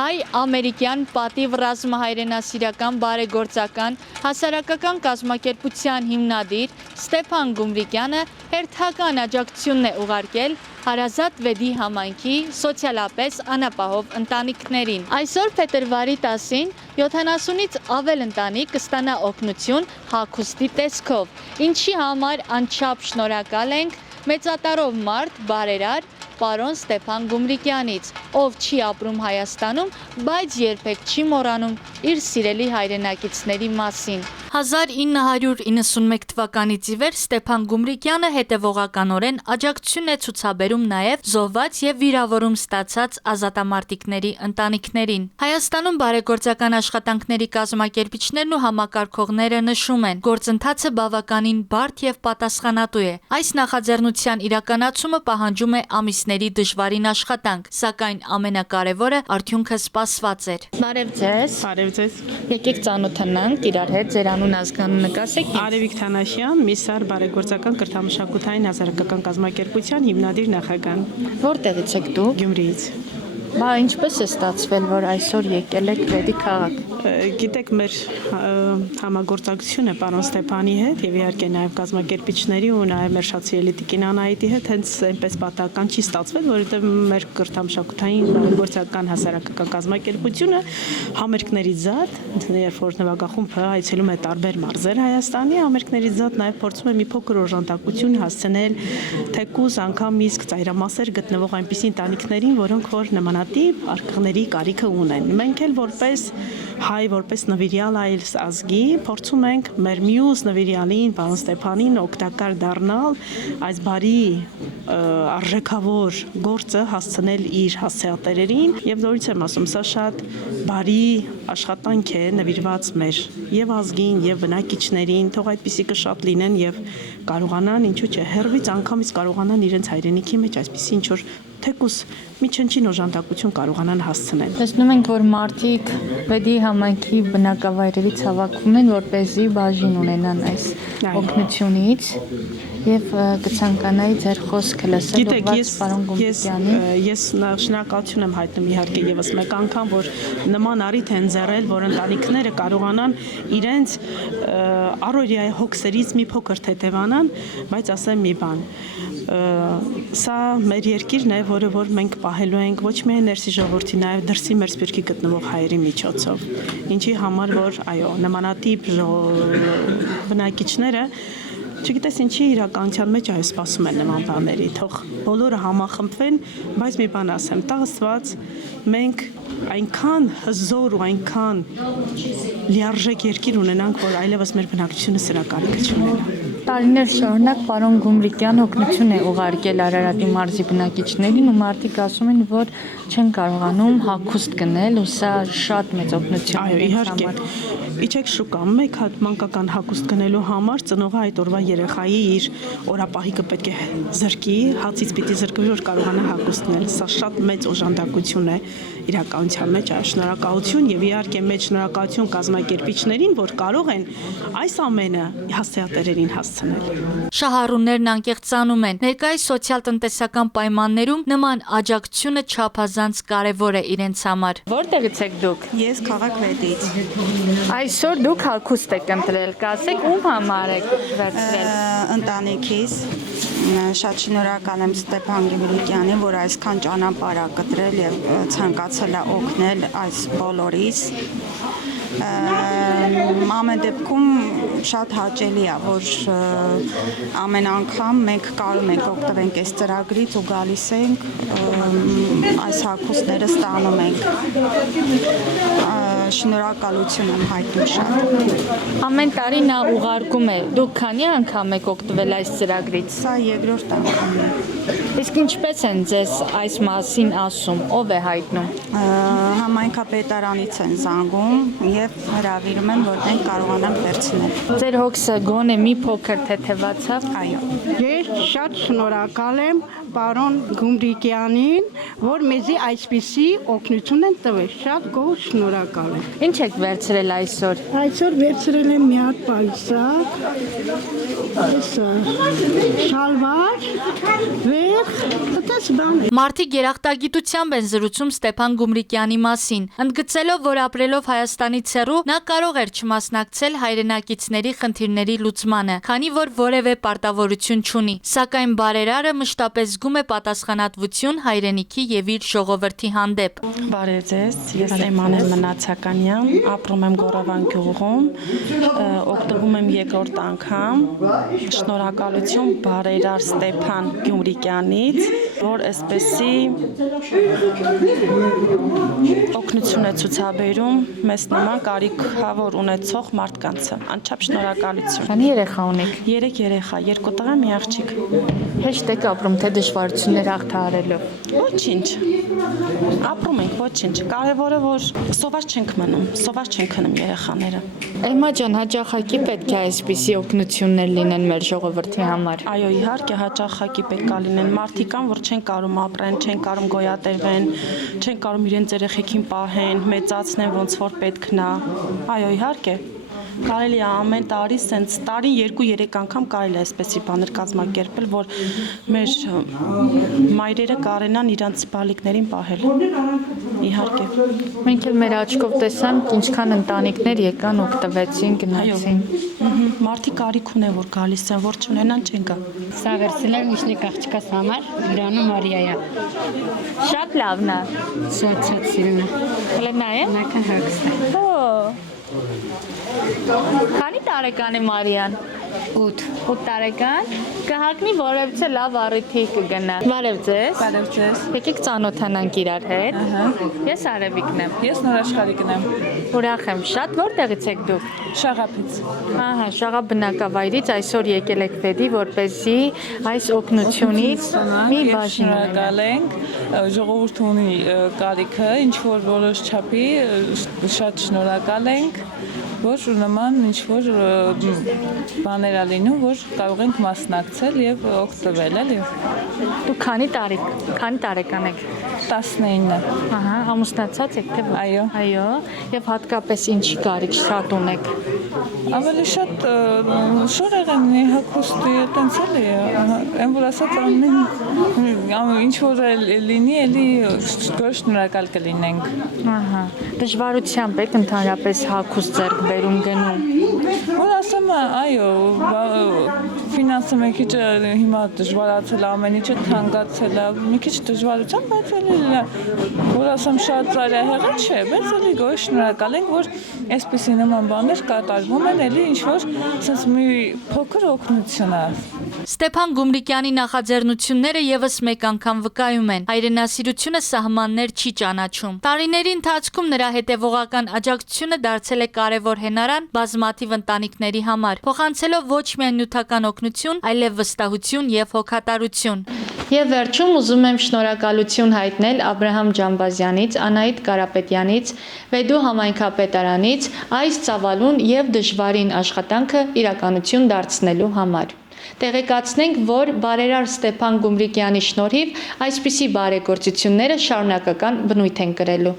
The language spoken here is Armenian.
հայ-ամերիկյան պատիվ ռազմահայրենասիրական բարեգործական հասարակական կազմակերպության հիմնադիր Ստեփան Գումրիկյանը հերթական աջակցությունն է ուղարկել Հարազատ Վեդի համայնքի սոցիալապես անապահով ընտանիքներին։ Այսօր փետրվարի 10-ին 70-ից ավել ընտանիք կստանա օգնություն հագուստի տեսքով, ինչի համար անչափ շնորհակալ ենք մեծատարով մարդ բարերար պարոն Ստեփան Գումրիկյանից, ով չի ապրում Հայաստանում, բայց երբեք չի մոռանում իր սիրելի հայրենակիցների մասին։ 1991 թվականից ի վեր Ստեփան Գումրիկյանը հետևողականորեն աջակցություն է ցուցաբերում նաև զոհված եւ վիրավորում ստացած ազատամարտիկների ընտանիքներին։ Հայաստանում բարեգործական աշխատանքների կազմակերպիչներն ու համակարգողները նշում են, գործընթացը բավականին բարդ եւ պատասխանատու է։ Այս նախաձեռնության իրականացումը պահանջում է ամիսների դժվարին աշխատանք, սակայն ամենակարևորը արդյունքը սպասված էր։ Բարև ձեզ։ Բարև ձեզ։ Եկեք ծանոթանանք իրար հետ, ձեր անուն ազգանունը կասեք։ Արևիկ Թանաշյան, Միսար բարեգործական կրթամշակութային հասարակական կազմակերպության հիմնադիր նախագահ։ Որտեղից եք դուք։ Գյումրիից։ Բա ինչպես է ստացվել, որ այսօր եկել եք Վեդի քաղաք։ Գիտեք, մեր համագործակցությունը պարոն Ստեփանի հետ եւ իհարկե նաեւ կազմակերպիչների ու նաեւ մեր շատ սիրելի տիկին Անահիտի հետ հենց այնպես պատահական չի ստացվել, որովհետեւ մեր կրթամշակութային բարեգործական հասարակական կազմակերպությունը համերգներից զատ, երբ որ նվագախումբը այցելում է տարբեր մարզեր Հայաստանի, համերգներից զատ նաեւ փորձում է մի փոքր օժանդակություն հասցնել թեկուզ անգամ իսկ ծայրամասեր գտնվող այնպիսի ընտանիքներին, որոնք որ նմանատիպ արկղների կարիքը ունեն։ Մենք էլ որպես հայ, որպես նվիրյալ այլ ազգի փորձում ենք մեր մյուս նվիրյալին, պարոն Ստեփանին օգտակար դառնալ այս բարի արժեքավոր գործը հասցնել իր հասցեատերերին եւ նորից եմ ասում, սա շատ բարի աշխատանք է նվիրված մեր եւ ազգին եւ բնակիչներին, թող այդպիսի շատ լինեն եւ կարողանան, ինչու՞ չէ, հերվից անգամից կարողանան իրենց հայրենիքի մեջ այսպիսի ինչ որ թեկուս մի չնչին օժանդակություն կարողանան հասցնել։ Տեսնում ենք, որ մարդիկ Վեդի համայնքի բնակավայրերից հավաքվում են, որպեսզի բաժին ունենան այս օգնությունից եւ կցանկանայի ձեր խոսքը լսել ողջ պարոն Գումրիկյանի։ Ես շնորհակալություն եմ հայտնում իհարկե եւս մեկ անգամ, որ նման առիթ են ձեռել, որ ընտանիքները կարողանան իրենց առօրյայի հոգսերից մի փոքր թեթևանան, բայց ասեմ մի բան։ Սա մեր երկիրն է, որը որ մենք պահելու ենք ոչ միայն ներսի ժողովրդի, նաև դրսի մեր սպիրկի գտնվող հայերի միջոցով։ Ինչի համար որ այո, նմանատիպ բնակիչները չգիտես ինչի իրականության մեջ այո սպասում են նման բաների, թող բոլորը համախմբվեն, բայց մի բան ասեմ, տա Աստված, մենք այնքան հզոր ու այնքան լիարժեք երկիր ունենանք, որ այլևս մեր բնակչությունը սրա կարիքը չունենա։ Տարիներ շարունակ պարոն Գումրիկյան օգնություն է ուղարկել Արարատի մարզի բնակիչներին ու մարդիկ ասում են, որ չեն կարողանում հագուստ գնել ու սա շատ մեծ օգնություն է։ Այո, իհարկե։ Իջեք շուկա, մեկ հատ մանկական հագուստ գնելու համար ծնողը այդ օրվա երեխայի իր օրապահիկը պետք է զրկի, հացից պիտի զրկվի, որ կարողանա հագուստ գնել։ Սա շատ մեծ օժանդակություն է իրականության մեջ, այո, շնորհակալություն եւ իհարկե մեծ շնորհակալություն կազմակերպիչներին, որ կարող են այս ամենը հասցեատերերին հասցնել։ Շահառուներն անկեղծանում են։ Ներկայիս սոցիալ-տնտեսական պայմաններում նման աջակցությունը չափազանց կարևոր է իրենց համար։ Որտեղից եք դուք։ Ես քաղաք Վեդից։ Այսօր դուք հագուստ եք ընտրել, կասեք ում համար եք վերցրել։ Ընտանիքիս շատ շնորհակալ եմ Ստեփան Գումրիկյանին, որ այսքան ճանապարհ ա կտրել եւ ցանկացել է օգնել այս բոլորիս։ Ամեն դեպքում շատ հաճելի է, որ ամեն անգամ մենք կարում ենք օգտվենք այս ծրագրից ու գալիս ենք այս հագուստները ստանում ենք։ Շնորհակալություն եմ հայտնում շատ։ Ամեն տարի նա ուղարկում է։ Դուք քանի անգամ եք օգտվել այս ծրագրից։ Սա երկրորդ անգամն է։ Իսկ ինչպես են ձեզ այս մասին ասում, ով է հայտնում։ Համայնքապետարանից են զանգում եւ հրավիրում են, որտեղ կարողանանք վերցնել։ Ձեր հոգսը գոնե մի փոքր թեթևացավ։ Այո։ Ես շատ շնորհակալ եմ պարոն Գումրիկյանին, որ մեզի այսպիսի օգնություն են տվել։ Շատ գոհ շնորհակալ եմ։ Ինչ եք վերցրել այսօր։ Այսօր վերցրել եմ մի հատ պայսակ, շալվար, վեր, այդպես բան։ Մարդիկ երախտագիտությամբ են զրուցում Ստեփան Գումրիկյանի մասին։ մասին, ընդգծելով, որ ապրելով Հայաստանից հեռու նա կարող էր չմասնակցել հայրենակիցների խնդիրների լուծմանը, քանի որ որևէ պարտավորություն չունի, սակայն բարերարը մշտապես զգում է պատասխանատվություն հայրենիքի եւ իր ժողովրդի հանդեպ։ Բարև ձեզ, ես Էման եմ Մնացականյան, ապրում եմ Գորավան գյուղում, օգտվում եմ երկրորդ անգամ, շնորհակալություն բարերար Ստեփան Գյումրիկյանից, որ այսպեսի օգնություն է ցուցաբերում մեզ նման կարիքավոր ունեցող մարդկանց, անչափ շնորհակալություն։ Քանի երեխա ունեք։ 3 երեխա, 2 տղա, մի աղջիկ։ Հեշտ եք ապրում, թե դժվարություններ հաղթահարելով։ Ոչինչ։ Ապրում ենք, ոչինչ։ Կարևորը որ սոված չենք մնում, սոված չեն քնում երեխաները։ Էմա ջան, հաճախակի պետք է այսպիսի օգնություններ լինեն մեր ժողովրդի համար։ Այո, իհարկե հաճախակի պետք է լինեն։ Մարդիկ կան, որ չեն կարող ապրեն, չեն կարող գոյատևեն, չեն կարող իրենց երեխեքին պահեն, մեծացնեն ոնց որ պետքն է։ Այո, իհարկե։ Կարելի է ամեն տարի սենց տարին 2-3 անգամ կարելի է այսպեսի բաներ կազմակերպել, որ մեր մայրերը կարենան իրանց բալիկներին պահել։ Իհարկե։ Մենք էլ մեր աչքով տեսանք, ինչքան ընտանիքներ եկան, օգտվեցին, գնացին։ Մարդիկ կարիք ունեն, որ գալիս են, որ չունենան չեն գա։ Սա վերցել եմ Միշնիկ աղջկաս համար, Իրանը Մարիայա։ Շատ լավն է։ Շատ սիրուն է։ Հելենա է։ Նակա հագստը։ Քանի տարեկան է Մարիան։ 8 տարեկան, կհագնի որևէ լավ առիթի կգնա։ Բարև ձեզ։ Բարև ձեզ։ Եկեք ծանոթանանք իրար հետ։ Ես Արևիկն եմ։ Ես Նորաշխարհիկն եմ։ Ուրախ եմ շատ, որտեղից եք դուք։ Շաղապից։ Ահա, Շաղապ բնակավայրից այսօր եկել եք պետի, որպեսզի այս օգնությունից մի բաժին Շնորհակալ ենք, ժողովուրդը ունի կարիքը, ինչ որ որոշ չափի, շատ շնորհակալ ենք, որ նման ինչ որ բաներ ա լինում, որ կարող ենք մասնակցել եւ օգտվել, էլի։ Դուք քանի տարեկան եք։ 19։ Ահա, ամուսնացած եք թե ոչ։ Այո։ Այո, եւ հատկապես ինչի կարիք շատ ունեք։ Ավելի շատ շորեղենի հագուստի տենց էլի, այն որ ասած ինչ որ լինի, էլի գոր շնորհակալ կլինենք։ Ահա, դժվարությամբ եք ընդհանրապես հագուստ ձեռք բերում գնում։ Որ ասեմ, այո, ֆինանսը մի քիչ հիմա դժվարացել, ամեն ինչը թանկացել է, մի քիչ դժվարությամբ, բայց էլի որ ասեմ շատ ծայրահեղը չէ, բայց էլի գոհ շնորհակալ ենք, որ այսպիսի նման բաներ կատարվում են, էլի ինչ որ sense մի փոքր օգնություն է։ Ստեփան Գումրիկյանի նախաձեռնությունները եւս մեկ անգամ վկայում են. հայրենասիրությունը սահմաններ չի ճանաչում։ Տարիների ընթացքում նրա հետևողական աջակցությունը դարձել է կարևոր հենարան բազմաթիվ ընտանիքների համար, փոխանցելով ոչ միայն նյութական օգնություն, այլև վստահություն եւ հոգատարություն։ Եվ վերջում ուզում եմ շնորհակալություն հայտնել Աբրահամ Ջամբազյանից, Անահիտ Կարապետյանից, Վեդու համայնքապետարանից այս ծավալուն եւ դժվարին աշխատանքը իրականություն դարձնելու համար։ Տեղեկացնենք, որ բարերար Ստեփան Գումրիկյանի շնորհիվ այսպիսի բարեգործությունները շարունակական բնույթ են կրելու։